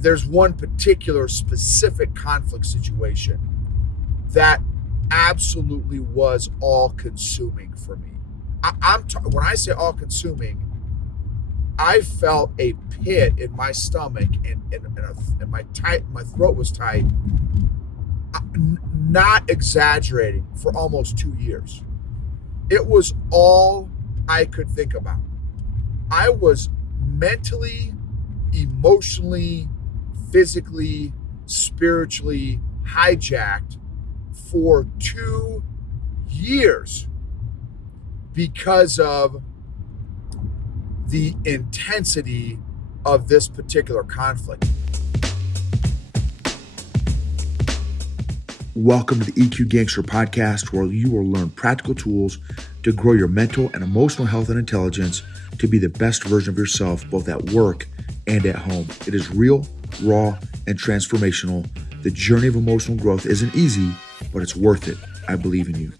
there's one particular specific conflict situation that absolutely was all-consuming for me. When I say all-consuming, I felt a pit in my stomach and my throat was tight. Not exaggerating, for almost 2 years. It was all I could think about. I was mentally, emotionally, physically, spiritually hijacked for 2 years because of the intensity of this particular conflict. Welcome to the EQ Gangster podcast, where you will learn practical tools to grow your mental and emotional health and intelligence to be the best version of yourself, both at work and at home. It is real, raw, and transformational. The journey of emotional growth isn't easy, but it's worth it. I believe in you.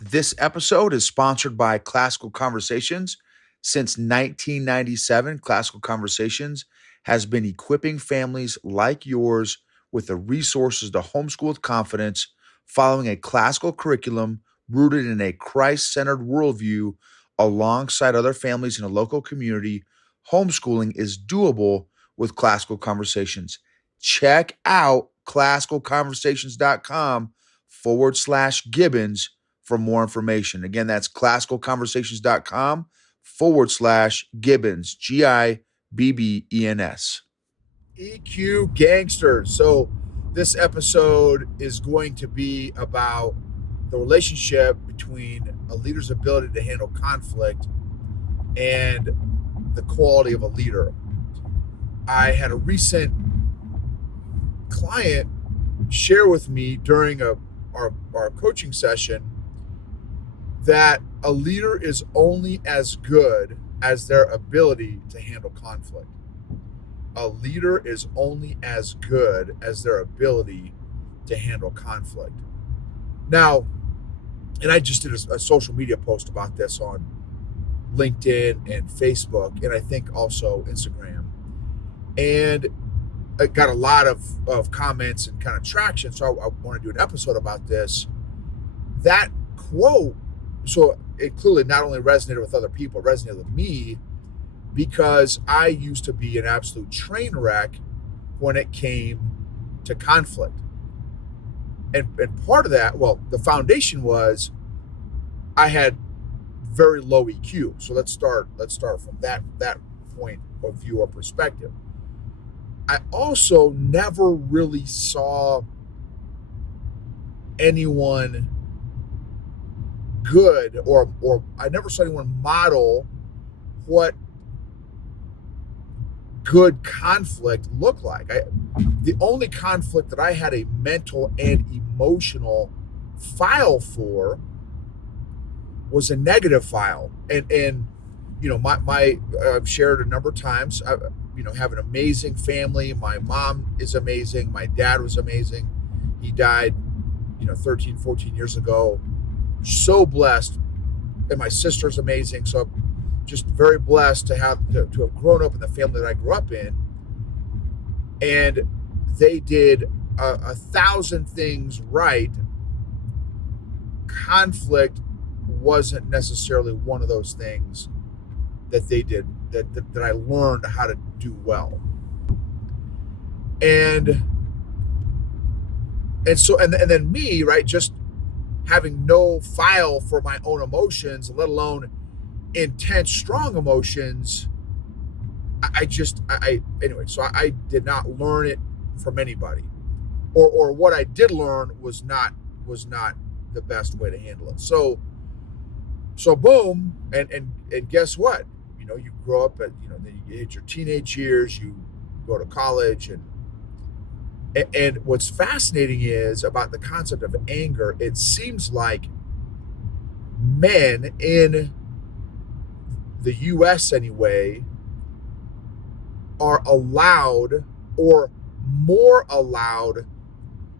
This episode is sponsored by Classical Conversations. Since 1997, Classical Conversations has been equipping families like yours with the resources to homeschool with confidence, following a classical curriculum rooted in a Christ-centered worldview alongside other families in a local community. Homeschooling is doable with Classical Conversations. Check out classicalconversations.com/Gibbons for more information. Again, that's classicalconversations.com/Gibbons, Gibbens. EQ Gangsters. So this episode is going to be about the relationship between a leader's ability to handle conflict and the quality of a leader. I had a recent client share with me during our coaching session that a leader is only as good as their ability to handle conflict. A leader is only as good as their ability to handle conflict. Now, and I just did a social media post about this on LinkedIn and Facebook, and I think also Instagram. And I got a lot of comments and kind of traction, so I want to do an episode about this. That quote, so it clearly not only resonated with other people, it resonated with me, because I used to be an absolute train wreck when it came to conflict. And part of that, well, the foundation was I had very low EQ. So let's start from that point of view or perspective. I also never really saw anyone good or I never saw anyone model what good conflict looked like. The only conflict that I had a mental and emotional file for was a negative file. And you know, I've shared a number of times, have an amazing family. My mom is amazing. My dad was amazing. He died, 13, 14 years ago. So blessed. And my sister's amazing. So I'm just very blessed to have grown up in the family that I grew up in. And they did 1,000 things right. Conflict wasn't necessarily one of those things that they did that I learned how to do well. And so then me, right, just having no file for my own emotions, let alone intense, strong emotions. Anyway, so I did not learn it from anybody, or what I did learn was not the best way to handle it. So boom, and guess what? You grow up at, then you hit your teenage years, you go to college, and what's fascinating is about the concept of anger. It seems like men in the U.S. anyway are allowed, or more allowed,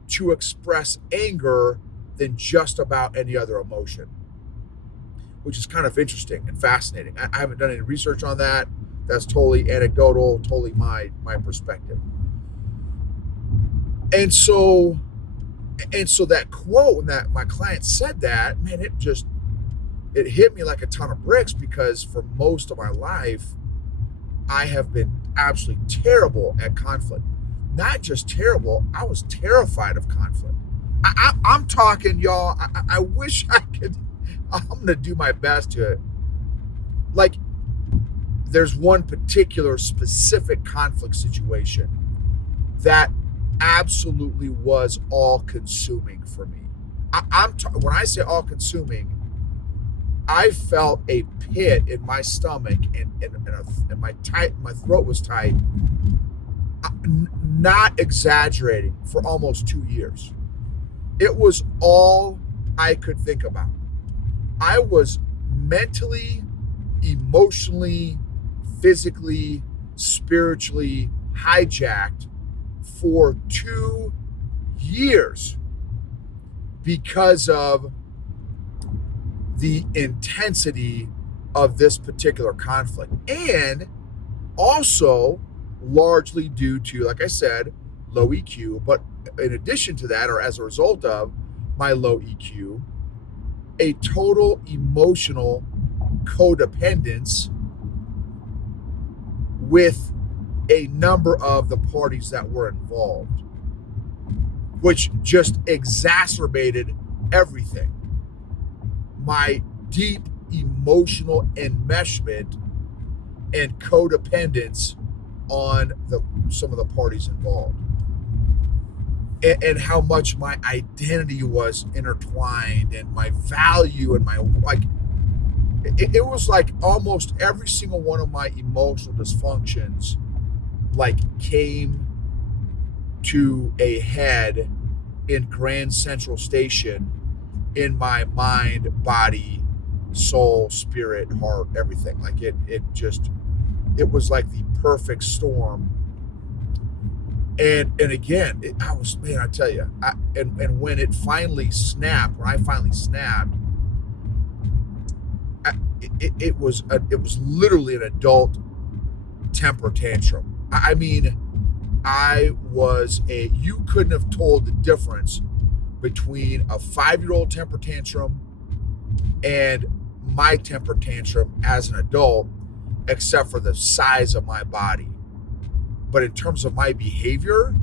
to express anger than just about any other emotion. which is kind of interesting and fascinating. I haven't done any research on that. That's totally anecdotal, totally my perspective. And so that quote, when that my client said that, man, it hit me like a ton of bricks, because for most of my life, I have been absolutely terrible at conflict. Not just terrible, I was terrified of conflict. I'm talking, y'all. I wish I could. I'm going to do my best to, like, there's one particular specific conflict situation that absolutely was all consuming for me. When I say all consuming, I felt a pit in my stomach, and my throat was tight. Not exaggerating, for almost 2 years. It was all I could think about. I was mentally, emotionally, physically, spiritually hijacked for 2 years because of the intensity of this particular conflict, and also largely due to, like I said, low EQ. But in addition to that, or as a result of my low EQ, a total emotional codependence with a number of the parties that were involved, which just exacerbated everything. My deep emotional enmeshment and codependence on some of the parties involved, and how much my identity was intertwined, and my value, and my, like, it was like almost every single one of my emotional dysfunctions like came to a head in Grand Central Station in my mind, body, soul, spirit, heart, everything. Like it was like the perfect storm. And again, I tell you, and when it finally snapped, it was literally an adult temper tantrum. I mean, you couldn't have told the difference between a 5-year-old temper tantrum and my temper tantrum as an adult, except for the size of my body. But in terms of my behavior,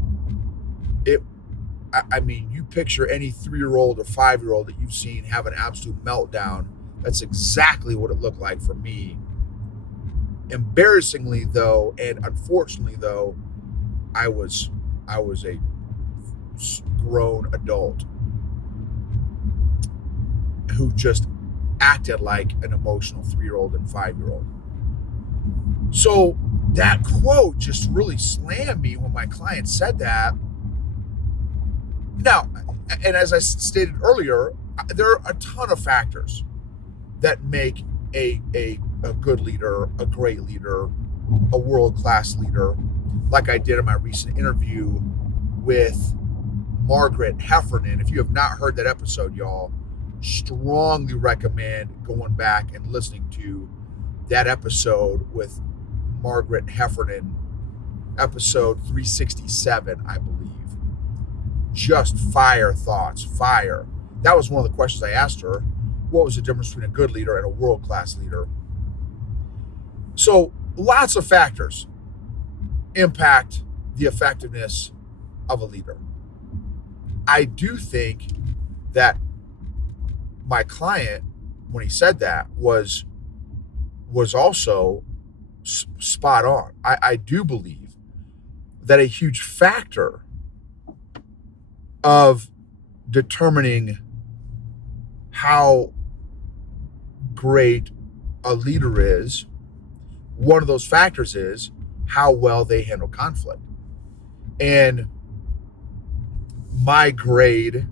you picture any 3-year-old or 5-year-old that you've seen have an absolute meltdown. That's exactly what it looked like for me. Embarrassingly, though, and unfortunately, though, I was a grown adult who just acted like an emotional 3-year-old and 5-year-old. So that quote just really slammed me when my client said that. Now, and as I stated earlier, there are a ton of factors that make a good leader, a great leader, a world-class leader, like I did in my recent interview with Margaret Heffernan. If you have not heard that episode, y'all, strongly recommend going back and listening to that episode with Margaret Heffernan, episode 367, I believe. Just fire thoughts, fire. That was one of the questions I asked her. What was the difference between a good leader and a world-class leader? So lots of factors impact the effectiveness of a leader. I do think that my client, when he said that, was also spot on. I do believe that a huge factor of determining how great a leader is, one of those factors is how well they handle conflict. And my grade,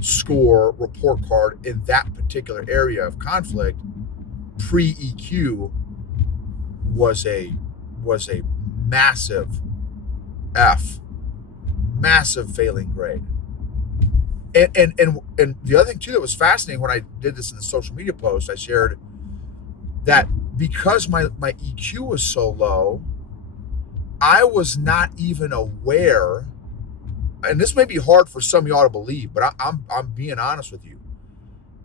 score, report card in that particular area of conflict, pre-EQ, was a massive F, massive failing grade. And the other thing too that was fascinating when I did this in the social media post, I shared that because my EQ was so low, I was not even aware, and this may be hard for some of y'all to believe, but I'm being honest with you.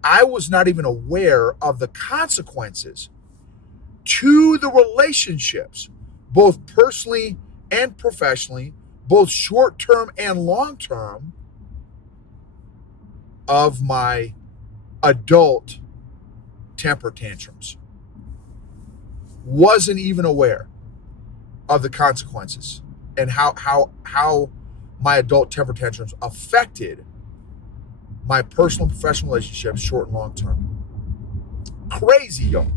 I was not even aware of the consequences to the relationships, both personally and professionally, both short-term and long-term, of my adult temper tantrums. Wasn't even aware of the consequences and how my adult temper tantrums affected my personal and professional relationships, short and long term. Crazy, yo.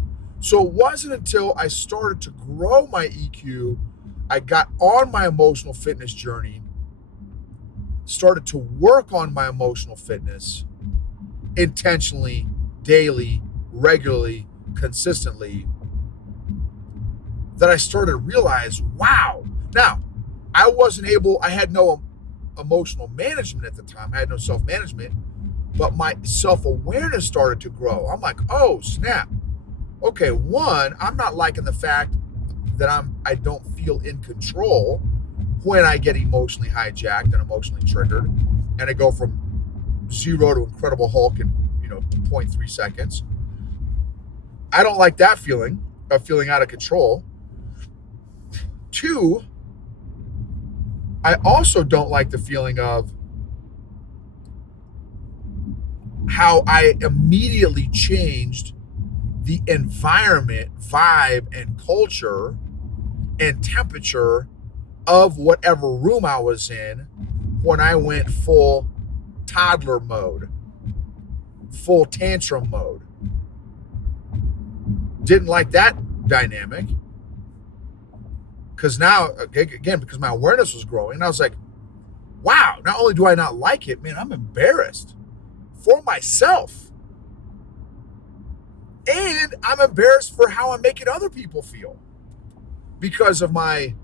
So it wasn't until I started to grow my EQ, I got on my emotional fitness journey, started to work on my emotional fitness intentionally, daily, regularly, consistently, that I started to realize, wow. Now, I had no emotional management at the time. I had no self-management, but my self-awareness started to grow. I'm like, oh, snap. Okay, one, I'm not liking the fact that I don't feel in control when I get emotionally hijacked and emotionally triggered, and I go from 0 to Incredible Hulk in 0.3 seconds. I don't like that feeling of feeling out of control. Two, I also don't like the feeling of how I immediately changed the environment, vibe, and culture and temperature of whatever room I was in when I went full toddler mode, full tantrum mode. Didn't like that dynamic. Because now, again, because my awareness was growing, I was like, wow, not only do I not like it, man, I'm embarrassed for myself. And I'm embarrassed for how I'm making other people feel because of my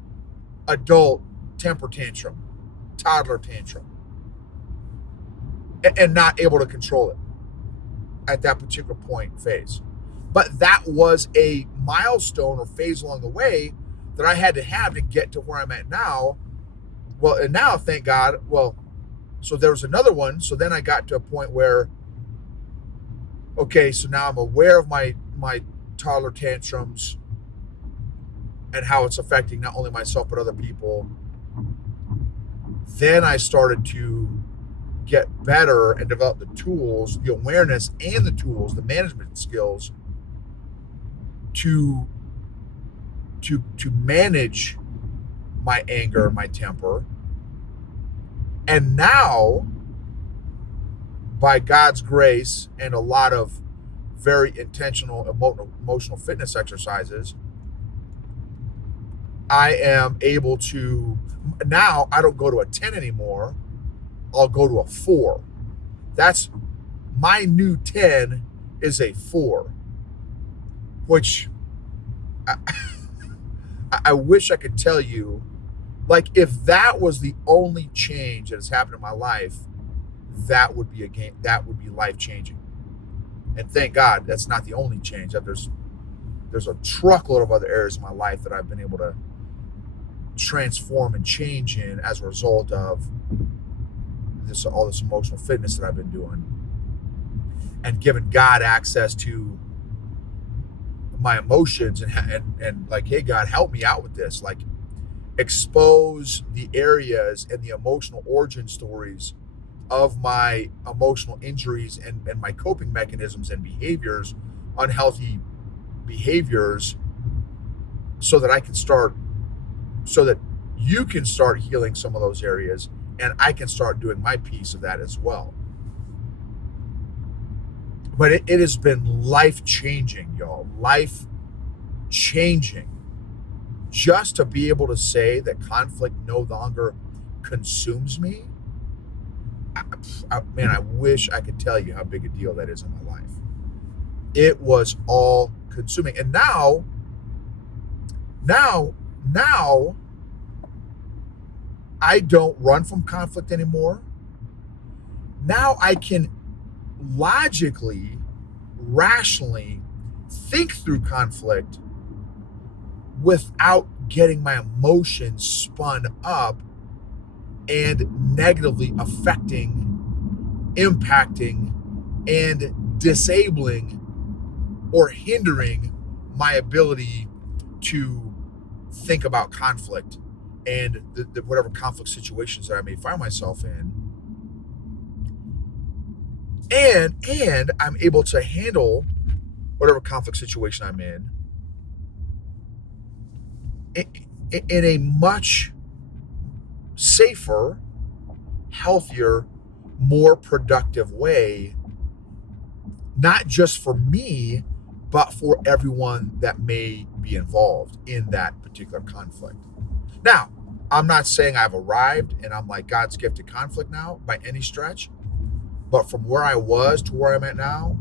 adult temper tantrum, toddler tantrum, and not able to control it at that particular phase. But that was a milestone or phase along the way that I had to have to get to where I'm at now. Well, and now, thank God, so there was another one. So then I got to a point where, okay, so now I'm aware of my toddler tantrums and how it's affecting not only myself but other people. Then I started to get better and develop the tools, the awareness and the tools, the management skills to manage my anger, my temper. And now, by God's grace and a lot of very intentional emotional fitness exercises, I am able to, now I don't go to a 10 anymore. I'll go to a 4. That's my new 10 is a 4, which I wish I could tell you, like, if that was the only change that has happened in my life, that would be that would be life changing. And thank God that's not the only change. That there's a truckload of other areas in my life that I've been able to transform and change in as a result of all this emotional fitness that I've been doing, and giving God access to my emotions and like, hey, God, help me out with this. Like, expose the areas and the emotional origin stories of my emotional injuries and my coping mechanisms and behaviors, unhealthy behaviors, so that you can start healing some of those areas, and I can start doing my piece of that as well. But it has been life-changing, y'all. Life-changing. Just to be able to say that conflict no longer consumes me. Man, I wish I could tell you how big a deal that is in my life. It was all consuming. And now, I don't run from conflict anymore. Now I can logically, rationally think through conflict without getting my emotions spun up and negatively affecting, impacting, and disabling or hindering my ability to think about conflict and whatever conflict situations that I may find myself in. And I'm able to handle whatever conflict situation I'm in in a much safer, healthier, more productive way, not just for me, but for everyone that may be involved in that particular conflict. Now, I'm not saying I've arrived and I'm like God's gift to conflict now by any stretch, but from where I was to where I'm at now,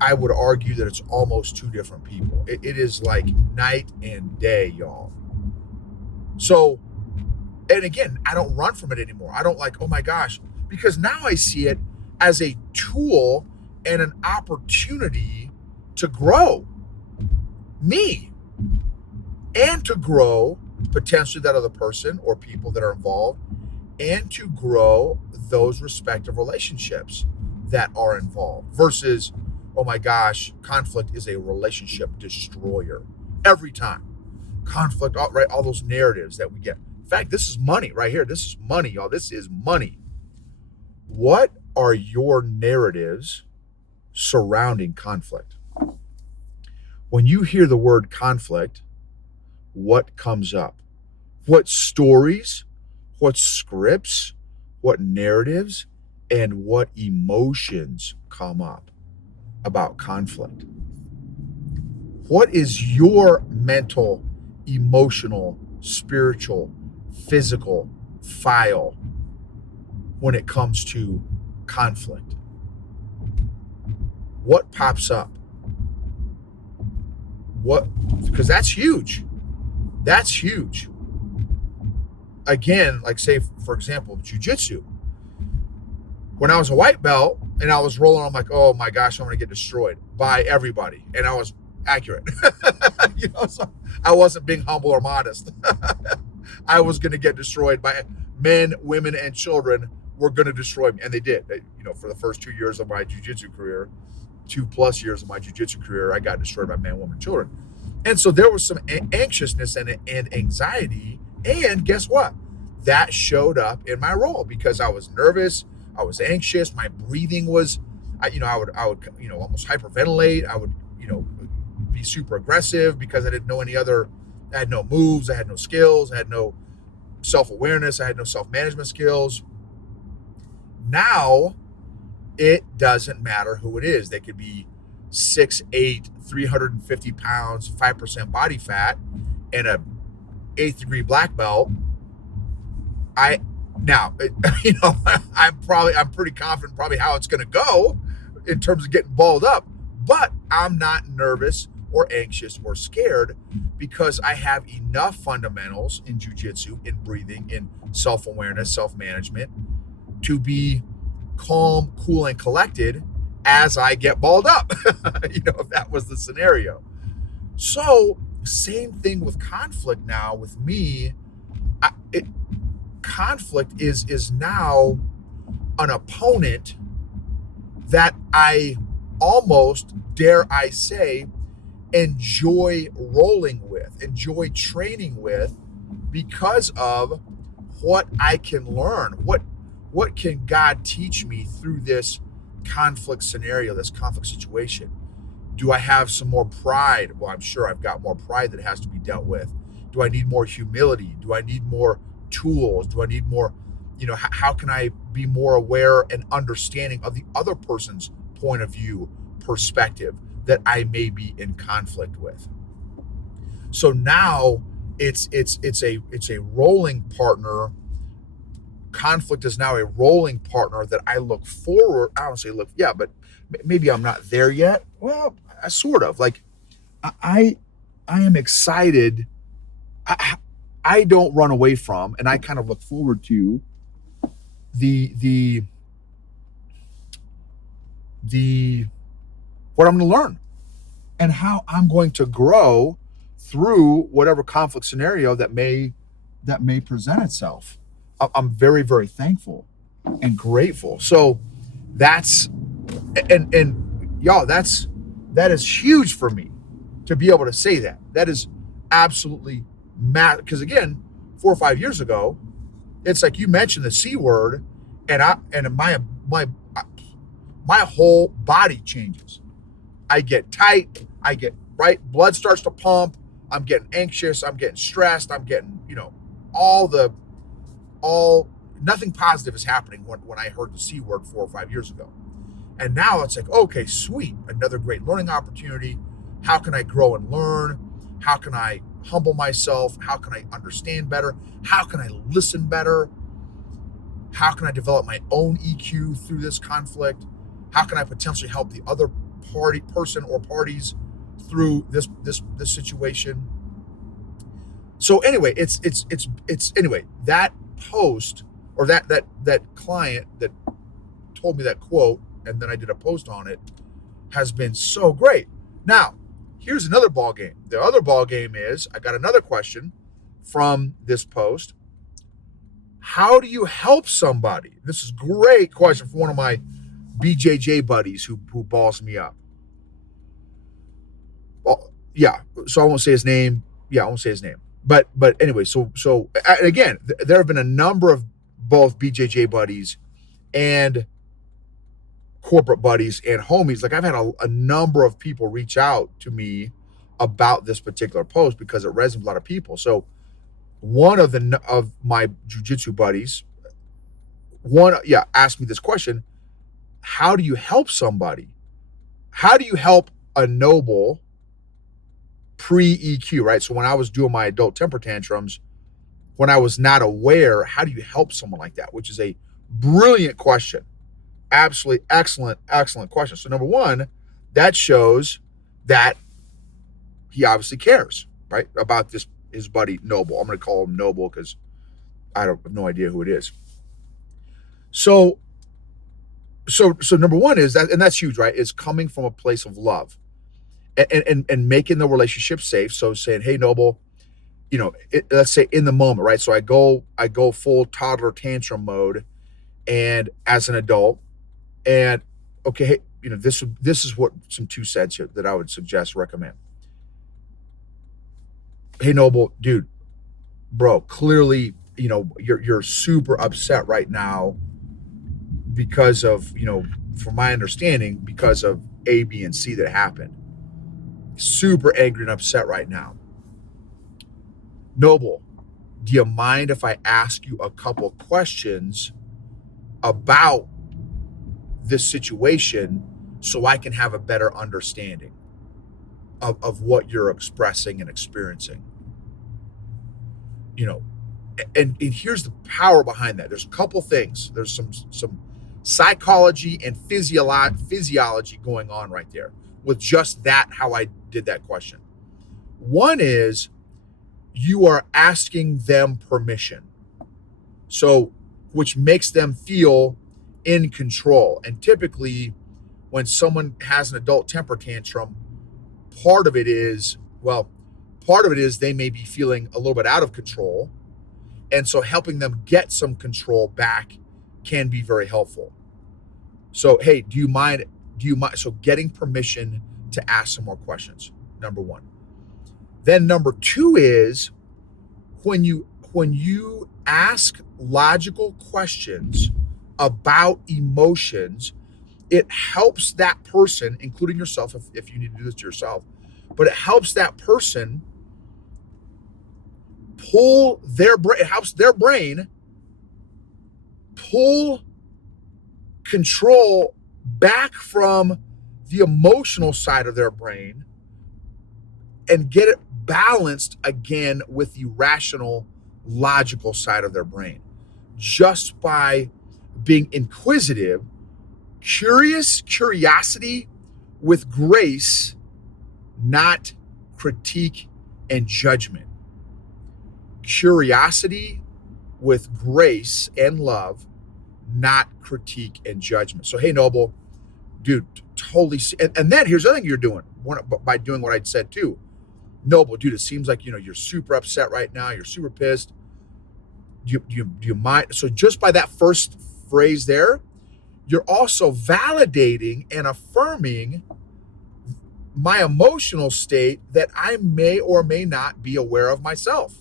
I would argue that it's almost two different people. It is like night and day, y'all. So, and again, I don't run from it anymore. I don't like, oh my gosh, because now I see it as a tool and an opportunity to grow me and to grow potentially that other person or people that are involved and to grow those respective relationships that are involved versus, oh my gosh, conflict is a relationship destroyer every time. Conflict, right? All those narratives that we get. In fact, this is money right here. This is money, y'all. This is money. What are your narratives surrounding conflict? When you hear the word conflict, what comes up? What stories, what scripts, what narratives, and what emotions come up about conflict? What is your mental, emotional, spiritual, physical file when it comes to conflict? What pops up? What? Because that's huge. That's huge. Again, like say, for example, jiu-jitsu. When I was a white belt and I was rolling, I'm like, oh my gosh, I'm going to get destroyed by everybody. And I was accurate. So I wasn't being humble or modest. I was going to get destroyed by men, women, and children were going to destroy me. And they did. For the first 2 years of my jiu-jitsu career, 2+ years of my jiu-jitsu career, I got destroyed by men, women, and children. And so there was some anxiousness and anxiety. And guess what? That showed up in my role because I was nervous. I was anxious. My breathing was, I would almost hyperventilate. I would, be super aggressive because I didn't know any other. I had no moves. I had no skills. I had no self-awareness. I had no self-management skills. Now, it doesn't matter who it is. They could be 6'8", 350 pounds, 5% body fat, and a 8th degree black belt. I'm pretty confident probably how it's going to go in terms of getting balled up, but I'm not nervous or anxious or scared because I have enough fundamentals in jiu-jitsu, in breathing, in self-awareness, self-management to be calm, cool, and collected as I get balled up, if that was the scenario. So same thing with conflict now with me. Conflict is now an opponent that I almost, dare I say, enjoy rolling with, enjoy training with because of what I can learn. What can God teach me through this conflict scenario, this conflict situation? Do I have some more pride? Well, I'm sure I've got more pride that has to be dealt with. Do I need more humility? Do I need more tools? Do I need more, how can I be more aware and understanding of the other person's point of view, perspective that I may be in conflict with? So now it's a rolling partner. Conflict is now a rolling partner that I look forward. I don't say look, yeah, but maybe I'm not there yet. Well, I sort of like I am excited. I don't run away from, and I kind of look forward to the the what I'm going to learn and how I'm going to grow through whatever conflict scenario that may present itself. I'm very, very thankful and grateful. So that's and y'all, that is huge for me to be able to say that. That is absolutely mad. Because again, 4 or 5 years ago, it's like you mentioned the C word, and my whole body changes. I get tight. I get right. Blood starts to pump. I'm getting anxious. I'm getting stressed. I'm getting, all nothing positive is happening when I heard the C word 4 or 5 years ago. And now it's like, okay, sweet. Another great learning opportunity. How can I grow and learn? How can I humble myself? How can I understand better? How can I listen better? How can I develop my own EQ through this conflict? How can I potentially help the other person or parties through this situation? So anyway, it's anyway, that post or that client that told me that quote, and then I did a post on it, has been so great. Now, here's another ball game. The other ball game is I got another question from this post. How do you help somebody? This is a great question from one of my BJJ buddies who balls me up. Well, yeah, so I won't say his name. Yeah, I won't say his name. But anyway, so again, there have been a number of both BJJ buddies and corporate buddies and homies. Like I've had a number of people reach out to me about this particular post because it resonates with a lot of people. So one of my jiu-jitsu buddies, asked me this question: how do you help somebody? How do you help a noble pre-EQ, right? So when I was doing my adult temper tantrums, when I was not aware, how do you help someone like that? Which is a brilliant question. Absolutely excellent question. So number one, that shows that he obviously cares, right, about his buddy Noble. I'm going to call him Noble because I have no idea who it is. So number one is that, and that's huge, right? Is coming from a place of love and making the relationship safe. So saying, hey, Noble, let's say in the moment, right? So I go full toddler tantrum mode, and as an adult, and okay, hey, this is what some 2 cents here that I would recommend. Hey, Noble, dude, bro, clearly, you're super upset right now because of, from my understanding, because of A, B, and C that happened. Super angry and upset right now. Noble, do you mind if I ask you a couple questions about this situation so I can have a better understanding of what you're expressing and experiencing? And here's the power behind that. There's a couple things. There's some psychology and physiology going on right there with just that, how I did that question. One is you are asking them permission. So, which makes them feel in control. And typically when someone has an adult temper tantrum, part of it is they may be feeling a little bit out of control. And so helping them get some control back can be very helpful. So, hey, do you mind? So getting permission to ask some more questions, number one. Then number 2 is when you ask logical questions about emotions, it helps that person, including yourself, if you need to do this to yourself, but it helps that person it helps their brain pull control back from the emotional side of their brain and get it balanced again with the rational, logical side of their brain, just by being inquisitive, curiosity with grace, not critique and judgment. Curiosity with grace and love, not critique and judgment. So, hey, Noble, dude, totally. And then here's the other thing you're doing by doing what I said too. Noble, dude, it seems like, you're super upset right now. You're super pissed. Do you mind? So just by that first phrase there, you're also validating and affirming my emotional state that I may or may not be aware of myself.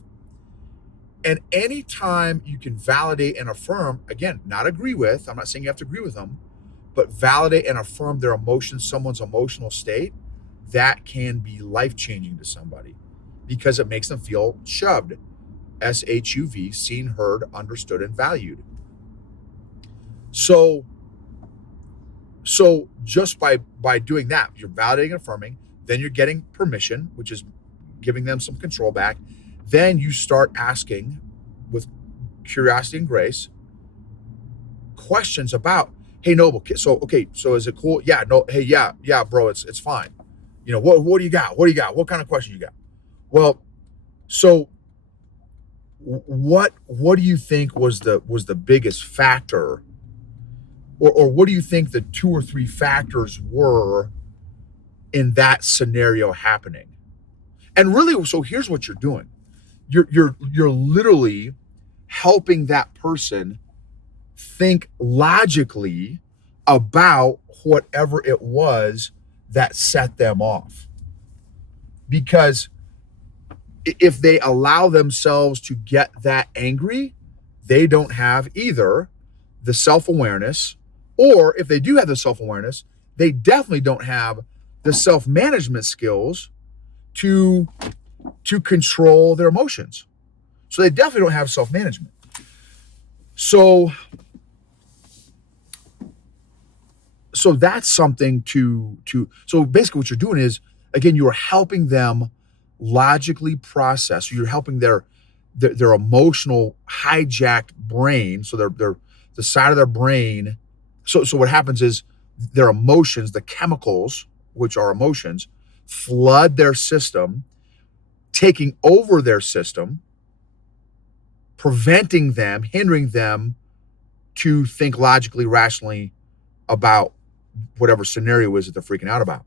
And anytime you can validate and affirm, again, not agree with, I'm not saying you have to agree with them, but validate and affirm their emotions, someone's emotional state, that can be life-changing to somebody because it makes them feel shoved. SHUV, seen, heard, understood, and valued. So just by doing that, you're validating and affirming, then you're getting permission, which is giving them some control back. Then you start asking with curiosity and grace questions about, hey, Noble, so is it cool? Yeah, no, hey, yeah, bro, it's fine. What do you got? What do you got? What kind of question you got? Well, so what do you think was the biggest factor, or what do you think the 2 or 3 factors were in that scenario happening? And really, so here's what you're doing. You're literally helping that person think logically about whatever it was that set them off. Because if they allow themselves to get that angry, they don't have either the self-awareness, or if they do have the self-awareness, they definitely don't have the self-management skills to control their emotions. So they definitely don't have self-management. So that's something to so basically what you're doing is, again, you're helping them logically process. You're helping their emotional hijacked brain. So they're the side of their brain. So what happens is their emotions, the chemicals, which are emotions, flood their system, taking over their system, preventing them, hindering them to think logically, rationally about whatever scenario is that they're freaking out about.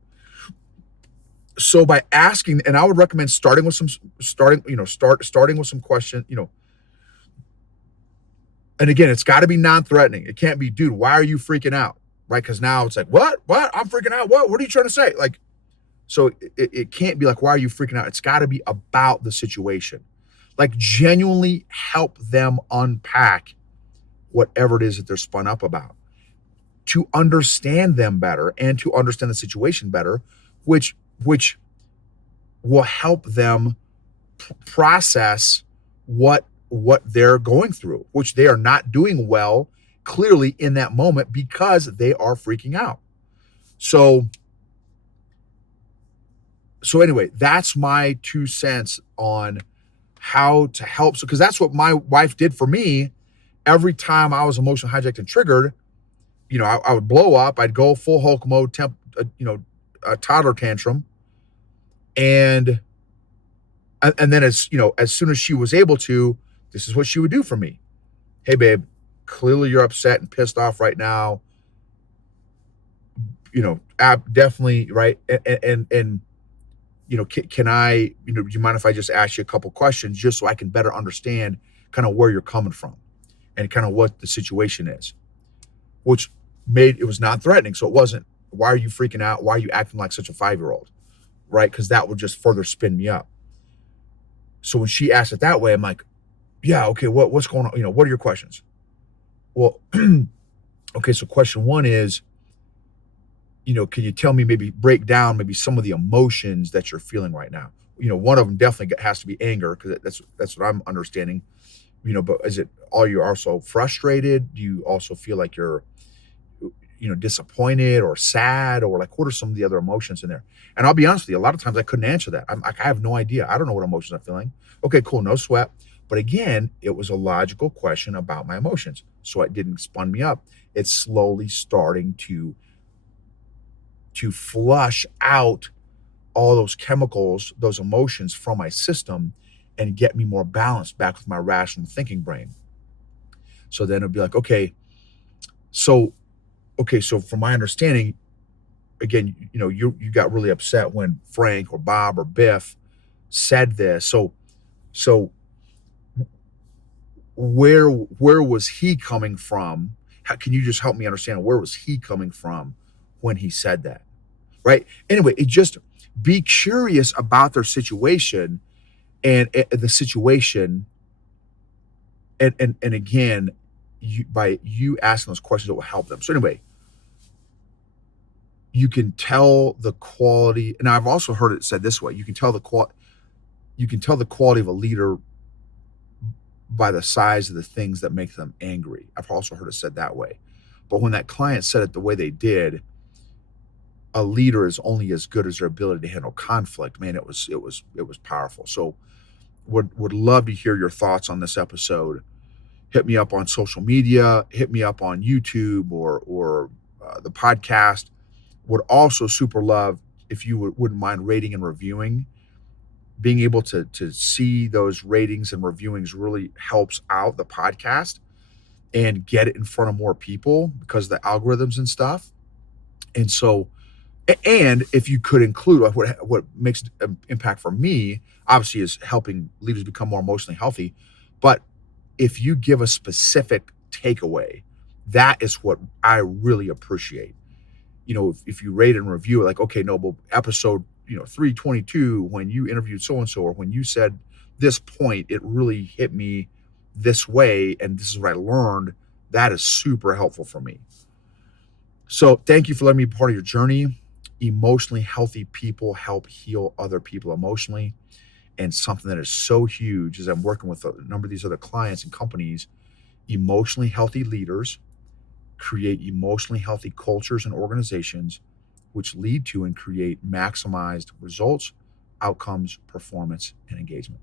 So by asking, and I would recommend starting with some questions, and again, it's got to be non-threatening. It can't be, dude, why are you freaking out? Right? Because now it's like, what? I'm freaking out. What are you trying to say? Like, so it can't be like, why are you freaking out? It's got to be about the situation. Like, genuinely help them unpack whatever it is that they're spun up about, to understand them better and to understand the situation better, which will help them process what they're going through, which they are not doing well, clearly, in that moment, because they are freaking out. So anyway, that's my 2 cents on how to help. So, because that's what my wife did for me. Every time I was emotionally hijacked and triggered, I would blow up. I'd go full Hulk mode, a toddler tantrum. And then as soon as she was able to, this is what she would do for me. Hey, babe, clearly you're upset and pissed off right now. Definitely, right? And can I, do you mind if I just ask you a couple questions just so I can better understand kind of where you're coming from and kind of what the situation is, which made it was non-threatening. So it wasn't, why are you freaking out? Why are you acting like such a 5-year-old? Right? Because that would just further spin me up. So when she asked it that way, I'm like, yeah, okay, what's going on? What are your questions? Well, okay, so question 1 is, can you tell me, maybe break down maybe some of the emotions that you're feeling right now? One of them definitely has to be anger, because that's what I'm understanding. But is it all, you're also frustrated? Do you also feel like you're, disappointed or sad, or like, what are some of the other emotions in there? And I'll be honest with you, a lot of times I couldn't answer that. I have no idea. I don't know what emotions I'm feeling. Okay, cool, no sweat. But again, it was a logical question about my emotions. So it didn't spun me up. It's slowly starting to flush out all those chemicals, those emotions from my system, and get me more balanced back with my rational thinking brain. So then it'll be like, okay, So, okay, so from my understanding, again, you got really upset when Frank or Bob or Biff said this. So where was he coming from? How, can you just help me understand where was he coming from when he said that? Right? Anyway, it just be curious about their situation and the situation and again, by you asking those questions, it will help them. So anyway, you can tell the quality, and I've also heard it said this way: you can tell the quality of a leader by the size of the things that make them angry. I've also heard it said that way. But when that client said it the way they did, a leader is only as good as their ability to handle conflict. Man, it was powerful. So would love to hear your thoughts on this episode. Hit me up on social media, hit me up on YouTube or the podcast. Would also super love if you wouldn't mind rating and reviewing. Being able to see those ratings and reviewings really helps out the podcast and get it in front of more people because of the algorithms and stuff. And so, and if you could include what makes an impact for me, obviously, is helping leaders become more emotionally healthy. But if you give a specific takeaway, that is what I really appreciate. If you rate and review it, like, okay, Noble, episode 322, when you interviewed so and so, or when you said this point, it really hit me this way, and this is what I learned. That is super helpful for me. So thank you for letting me be part of your journey. Emotionally healthy people help heal other people emotionally. And something that is so huge is I'm working with a number of these other clients and companies. Emotionally healthy leaders create emotionally healthy cultures and organizations, which lead to and create maximized results, outcomes, performance, and engagement.